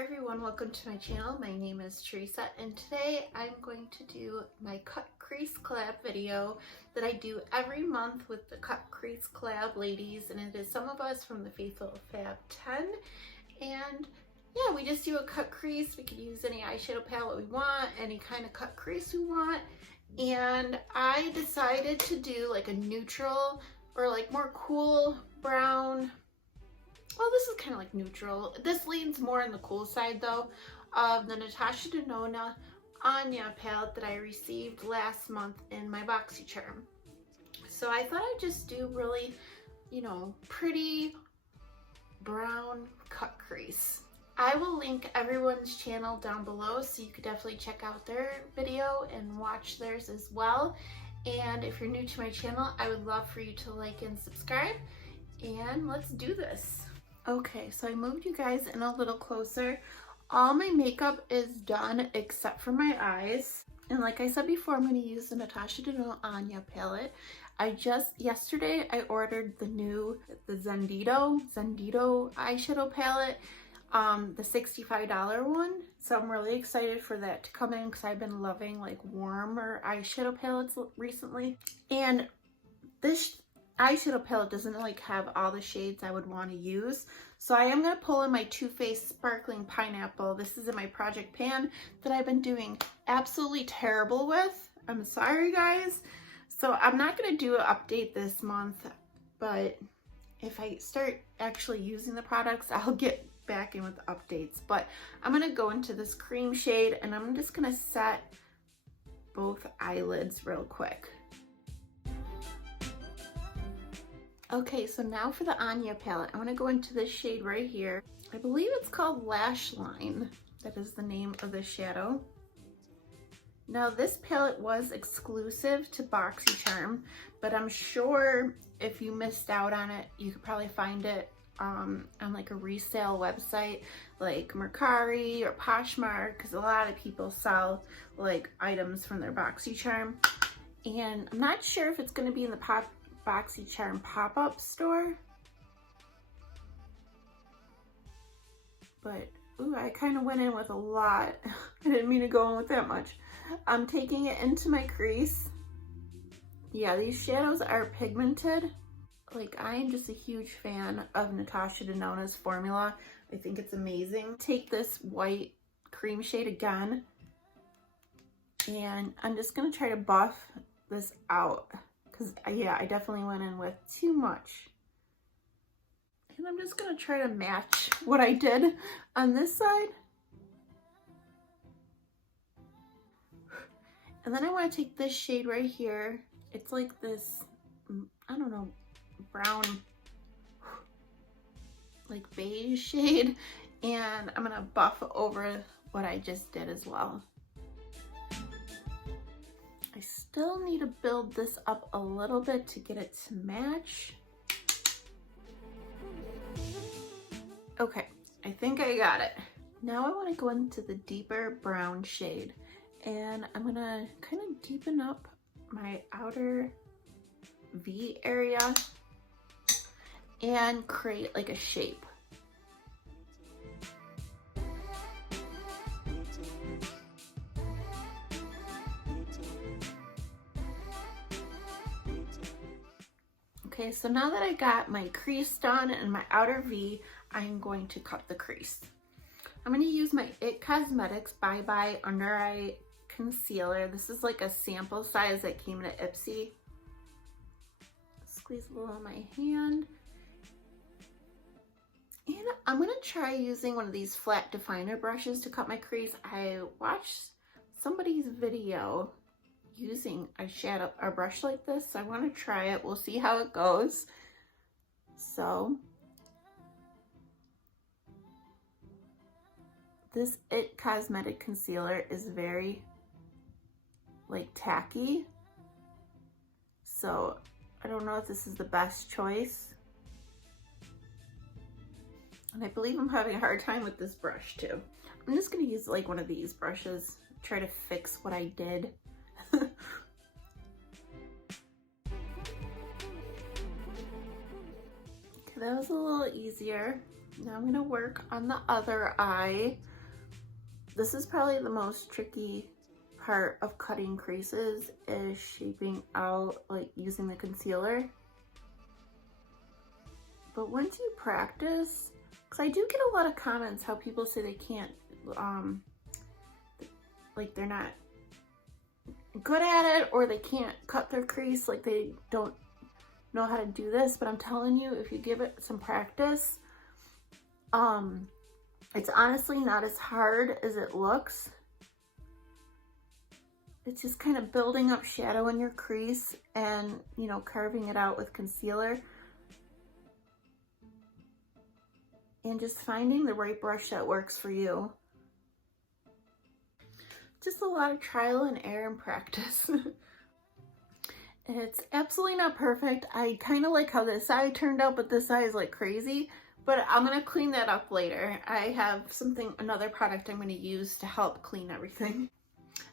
Hi everyone, welcome to my channel. My name is Teresa and today I'm going to do my Cut Crease Collab video that I do every month with the Cut Crease Collab ladies, and it is some of us from the Faithful Fab 10. And yeah, we just do a cut crease. We could use any eyeshadow palette we want, any kind of cut crease we want. And I decided to do like a neutral or like more cool brown. Well, this is kind of like neutral. This leans more on the cool side though, of the NATASHA DENONA AYANA palette that I received last month in my BoxyCharm. So I thought I'd just do really, pretty brown cut crease. I will link everyone's channel down below, so you could definitely check out their video and watch theirs as well. And if you're new to my channel, I would love for you to like and subscribe, and let's do this. Okay, so I moved you guys in a little closer. All my makeup is done except for my eyes. And like I said before, I'm going to use the NATASHA DENONA AYANA palette. Yesterday I ordered the Zendito eyeshadow palette, the $65 one. So I'm really excited for that to come in because I've been loving like warmer eyeshadow palettes recently. And this eyeshadow palette doesn't like have all the shades I would want to use. So I am going to pull in my Too Faced Sparkling Pineapple. This is in my project pan that I've been doing absolutely terrible with. I'm sorry guys. So I'm not going to do an update this month, but if I start actually using the products, I'll get back in with the updates. But I'm going to go into this cream shade and I'm just going to set both eyelids real quick. Okay, so now for the Anya palette, I'm going to go into this shade right here. I believe it's called Lash Line. That is the name of the shadow. Now this palette was exclusive to BoxyCharm, but I'm sure if you missed out on it, you could probably find it on like a resale website like Mercari or Poshmark, because a lot of people sell like items from their BoxyCharm. And I'm not sure if it's going to be in the BoxyCharm pop-up store, but ooh, I kind of went in with a lot. I didn't mean to go in with that much. I'm taking it into my crease. Yeah, these shadows are pigmented. Like, I am just a huge fan of NATASHA DENONA's formula. I think it's amazing. Take this white cream shade again, and I'm just gonna try to buff this out. Because, yeah, I definitely went in with too much. And I'm just going to try to match what I did on this side. And then I want to take this shade right here. It's like this, I don't know, brown, like beige shade. And I'm going to buff over what I just did as well. I still need to build this up a little bit to get it to match. Okay, I think I got it. Now I want to go into the deeper brown shade, and I'm gonna kind of deepen up my outer V area and create like a shape. Okay, so now that I got my crease done and my outer V, I'm going to cut the crease. I'm going to use my IT Cosmetics Bye Bye Under Eye Concealer. This is like a sample size that came in at Ipsy. Squeeze a little on my hand. And I'm going to try using one of these flat definer brushes to cut my crease. I watched somebody's video using a brush like this, so I want to try it. We'll see how it goes. So this IT Cosmetic concealer is very like tacky, so I don't know if this is the best choice, and I believe I'm having a hard time with this brush too. I'm just going to use like one of these brushes, try to fix what I did. Okay, that was a little easier. Now I'm gonna work on the other eye. This is probably the most tricky part of cutting creases, is shaping out, like using the concealer. But once you practice, because I do get a lot of comments how people say they can't, like they're not good at it, or they can't cut their crease, like they don't know how to do this. But I'm telling you, if you give it some practice, it's honestly not as hard as it looks. It's just kind of building up shadow in your crease and, you know, carving it out with concealer. And just finding the right brush that works for you. Just a lot of trial and error and practice. It's absolutely not perfect. I kind of like how this eye turned out, but this eye is like crazy. But I'm gonna clean that up later. I have another product I'm gonna use to help clean everything.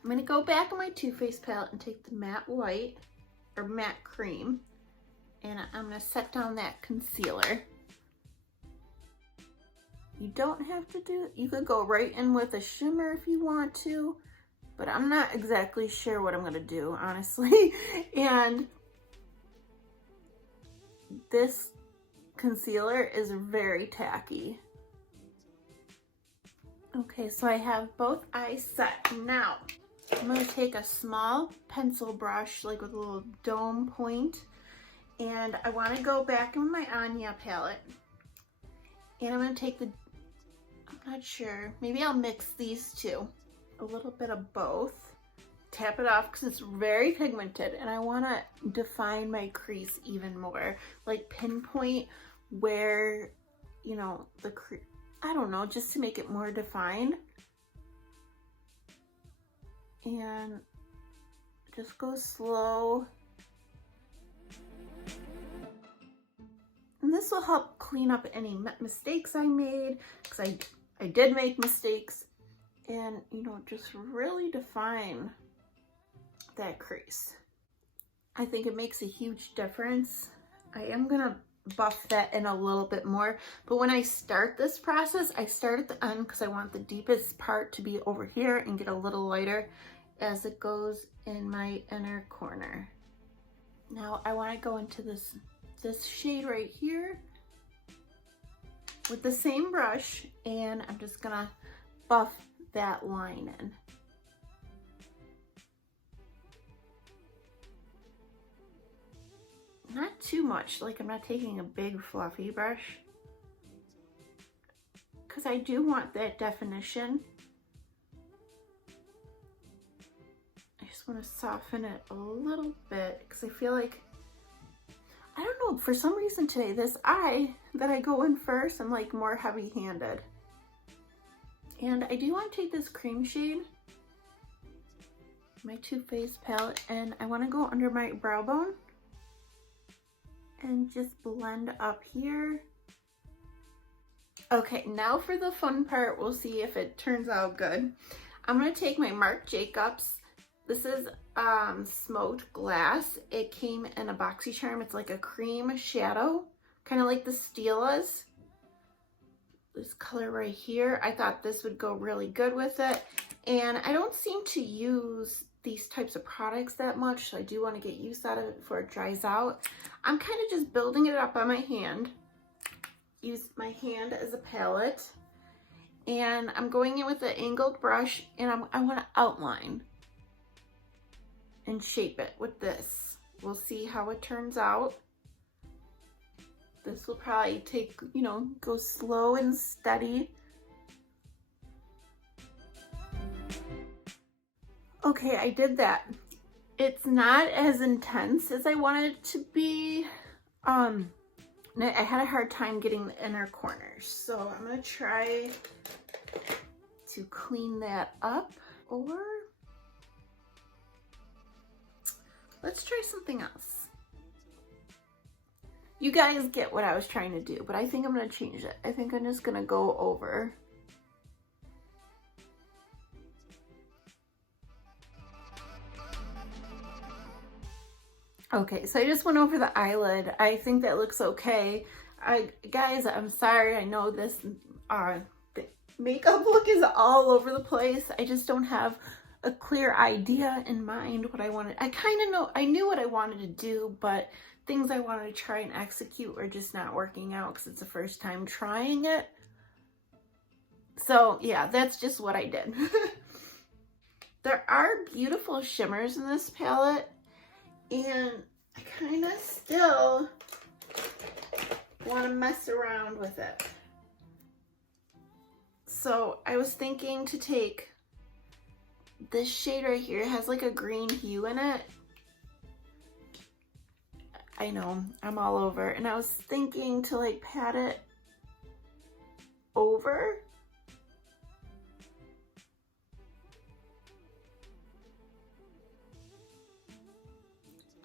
I'm gonna go back on my Too Faced palette and take the matte white, or matte cream, and I'm gonna set down that concealer. You don't have to do it. You could go right in with a shimmer if you want to, but I'm not exactly sure what I'm gonna do, honestly. And this concealer is very tacky. Okay, so I have both eyes set. Now, I'm gonna take a small pencil brush, like with a little dome point, and I wanna go back in my Anya palette, and I'm gonna take the, I'm not sure, maybe I'll mix these two, a little bit of both, tap it off because it's very pigmented, and I want to define my crease even more, like pinpoint where, you know, the crease, I don't know, just to make it more defined. And just go slow. And this will help clean up any mistakes I made, because I did make mistakes, and, you know, just really define that crease. I think it makes a huge difference. I am gonna buff that in a little bit more, but when I start this process, I start at the end because I want the deepest part to be over here and get a little lighter as it goes in my inner corner. Now I want to go into this shade right here with the same brush, and I'm just gonna buff that line in. Not too much, like I'm not taking a big fluffy brush, because I do want that definition. I just want to soften it a little bit, because I feel like, I don't know, for some reason today, this eye that I go in first, I'm like more heavy-handed. And I do want to take this cream shade, my Too Faced palette, and I want to go under my brow bone and just blend up here. Okay, now for the fun part, we'll see if it turns out good. I'm gonna take my Marc Jacobs. This is smoked glass. It came in a BoxyCharm. It's like a cream shadow, kind of like the Stila's. This color right here, I thought this would go really good with it. And I don't seem to use these types of products that much, so I do want to get use out of it before it dries out. I'm kind of just building it up on my hand. Use my hand as a palette, and I'm going in with an angled brush, and I want to outline and shape it with this. We'll see how it turns out. This will probably take, you know, go slow and steady. Okay, I did that. It's not as intense as I wanted it to be. I had a hard time getting the inner corners, so I'm gonna try to clean that up, or let's try something else. You guys get what I was trying to do, but I think I'm gonna change it. I think I'm just gonna go over. Okay, so I just went over the eyelid. I think that looks okay. Guys, I'm sorry. I know this the makeup look is all over the place. I just don't have a clear idea in mind what I wanted. I knew what I wanted to do, but things I wanted to try and execute were just not working out because it's the first time trying it. So yeah, that's just what I did. There are beautiful shimmers in this palette, and I kind of still want to mess around with it. So I was thinking to take this shade right here. It has like a green hue in it. I know, I'm all over. And I was thinking to like pat it over.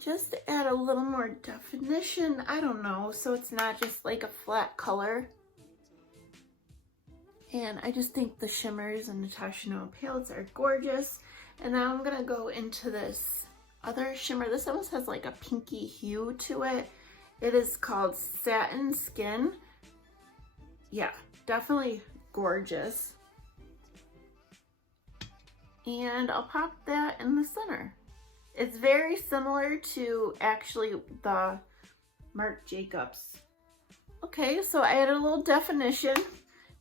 Just to add a little more definition, I don't know, so it's not just like a flat color. And I just think the shimmers and Natasha Denona palettes are gorgeous. And now I'm gonna go into this other shimmer. This almost has like a pinky hue to it. It is called Satin Skin. Yeah, definitely gorgeous. And I'll pop that in the center. It's very similar to actually the Marc Jacobs. Okay, so I added a little definition.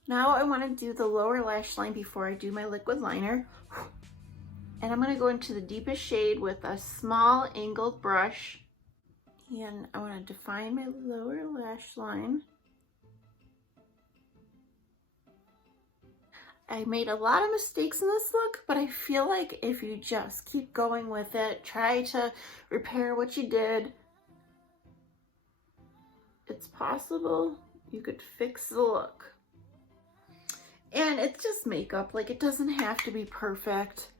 Now I want to do the lower lash line before I do my liquid liner. And I'm going to go into the deepest shade with a small angled brush. And I want to define my lower lash line. I made a lot of mistakes in this look, but I feel like if you just keep going with it, try to repair what you did, it's possible you could fix the look. And it's just makeup, like it doesn't have to be perfect.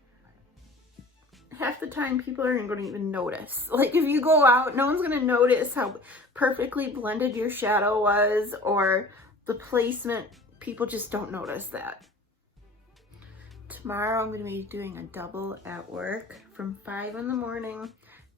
Half the time people aren't going to even notice. Like if you go out, no one's going to notice how perfectly blended your shadow was or the placement. People just don't notice that. Tomorrow I'm going to be doing a double at work from 5 in the morning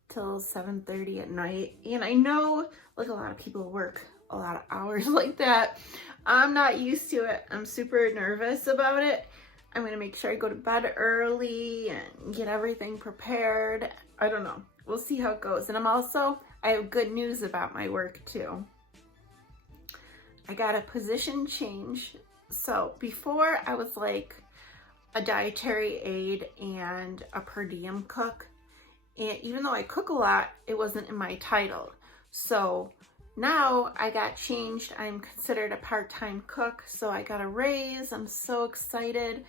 till 7:30 at night. And I know like a lot of people work a lot of hours like that. I'm not used to it. I'm super nervous about it. I'm going to make sure I go to bed early and get everything prepared. I don't know. We'll see how it goes. And I have good news about my work too. I got a position change. So before I was like a dietary aide and a per diem cook. And even though I cook a lot, it wasn't in my title. So now I got changed. I'm considered a part-time cook. So I got a raise. I'm so excited.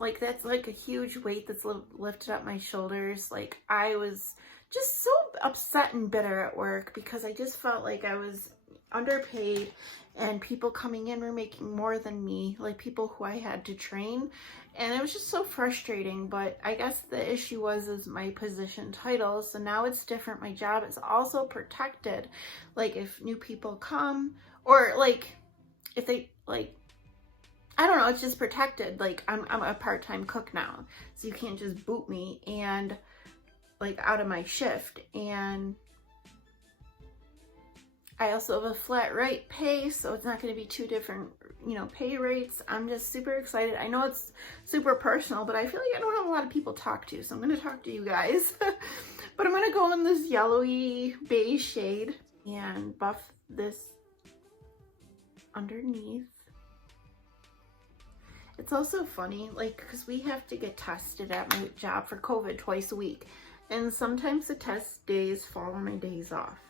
Like that's like a huge weight that's lifted up my shoulders. Like I was just so upset and bitter at work because I just felt like I was underpaid and people coming in were making more than me, like people who I had to train. And it was just so frustrating, but I guess the issue is my position title. So now it's different. My job is also protected. Like if new people come or like if they like, I don't know, it's just protected. Like I'm a part-time cook now, so you can't just boot me and like out of my shift. And I also have a flat rate pay, so it's not going to be two different, pay rates. I'm just super excited. I know it's super personal, but I feel like I don't have a lot of people to talk to, so I'm going to talk to you guys. But I'm going to go in this yellowy beige shade and buff this underneath. It's also funny, like, because we have to get tested at my job for COVID twice a week, and sometimes the test days fall on my days off.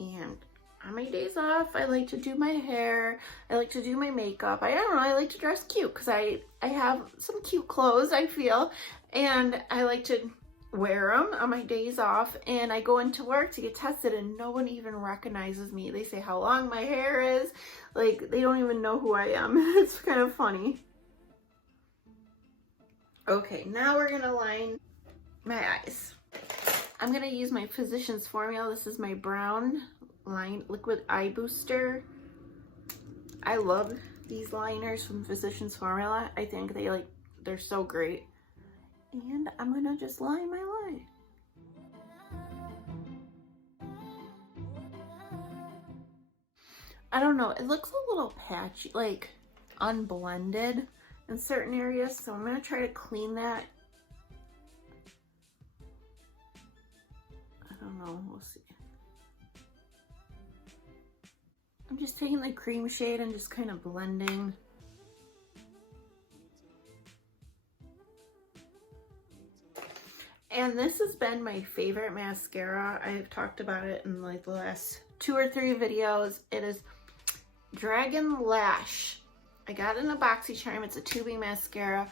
And on my days off, I like to do my hair, I like to do my makeup. I don't know, I like to dress cute because I have some cute clothes, I feel, and I like to wear them on my days off. And I go into work to get tested and no one even recognizes me. They say how long my hair is, like they don't even know who I am. It's kind of funny. Okay, now we're gonna line my eyes. I'm gonna use my Physicians Formula. This is my brown line liquid eye booster. I love these liners from Physicians Formula. I think they're so great. And I'm gonna just line my line. I don't know, it looks a little patchy, like unblended in certain areas, so I'm going to try to clean that. I don't know, we'll see. I'm just taking the cream shade and just kind of blending. And this has been my favorite mascara. I've talked about it in like the last 2 or 3 videos. It is Dragon Lash. I got it in a BoxyCharm. It's a tubing mascara.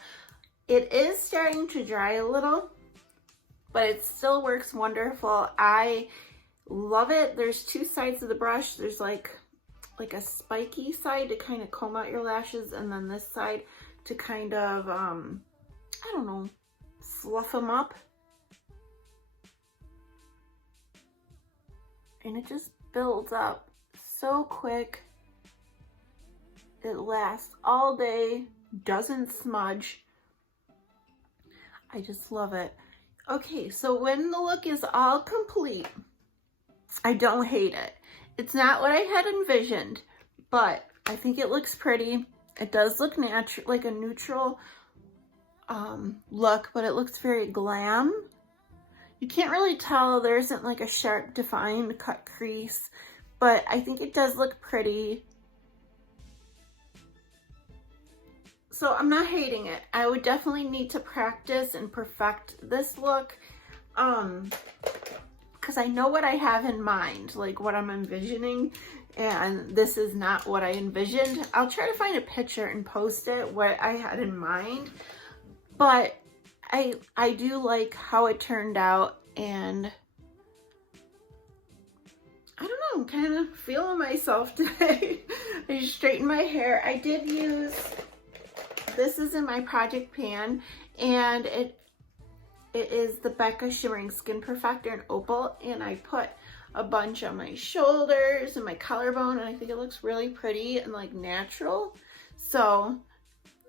It is starting to dry a little, but it still works wonderful. I love it. There's 2 sides of the brush. There's like a spiky side to kind of comb out your lashes, and then this side to kind of, I don't know, fluff them up. And it just builds up so quick. It lasts all day, doesn't smudge. I just love it. Okay, so when the look is all complete, I don't hate it. It's not what I had envisioned, but I think it looks pretty. It does look natural, like a neutral look, but it looks very glam. You can't really tell, there isn't like a sharp defined cut crease, but I think it does look pretty. So I'm not hating it. I would definitely need to practice and perfect this look, because I know what I have in mind, like what I'm envisioning, and this is not what I envisioned. I'll try to find a picture and post it, what I had in mind, but I do like how it turned out, and I don't know, I'm kind of feeling myself today. I just straightened my hair. I did use, this is in my project pan, and it is the Becca Shimmering Skin Perfector in Opal, and I put a bunch on my shoulders and my collarbone, and I think it looks really pretty and like natural. So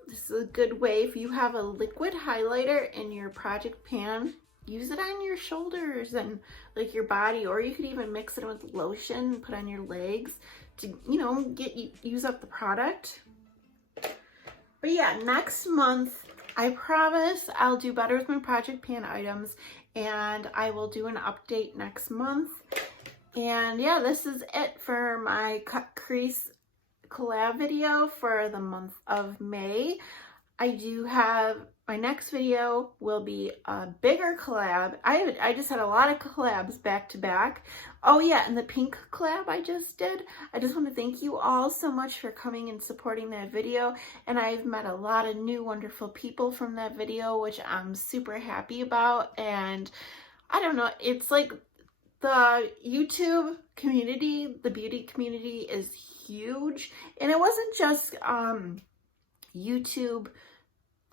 this is a good way, if you have a liquid highlighter in your project pan, use it on your shoulders and like your body, or you could even mix it with lotion and put on your legs to, you know, use up the product. But yeah, next month, I promise I'll do better with my project pan items, and I will do an update next month. And yeah, this is it for my Cut Crease collab video for the month of May. I do have, my next video will be a bigger collab. I just had a lot of collabs back to back. Oh yeah, and the pink collab I just did. I just want to thank you all so much for coming and supporting that video. And I've met a lot of new wonderful people from that video, which I'm super happy about. And I don't know, it's like the YouTube community, the beauty community is huge. And it wasn't just YouTube,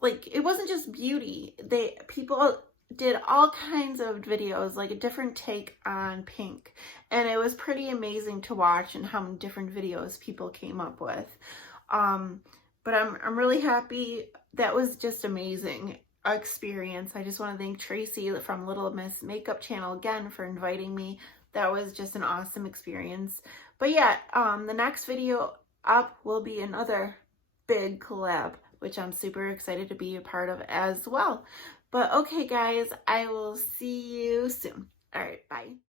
like it wasn't just beauty. People did all kinds of videos, like a different take on pink, and it was pretty amazing to watch and how many different videos people came up with. But I'm really happy. That was just amazing experience. I just want to thank Tracy from Little Miss Makeup Channel again for inviting me. That was just an awesome experience. But yeah, the next video up will be another big collab, which I'm super excited to be a part of as well. But okay guys, I will see you soon. All right, bye.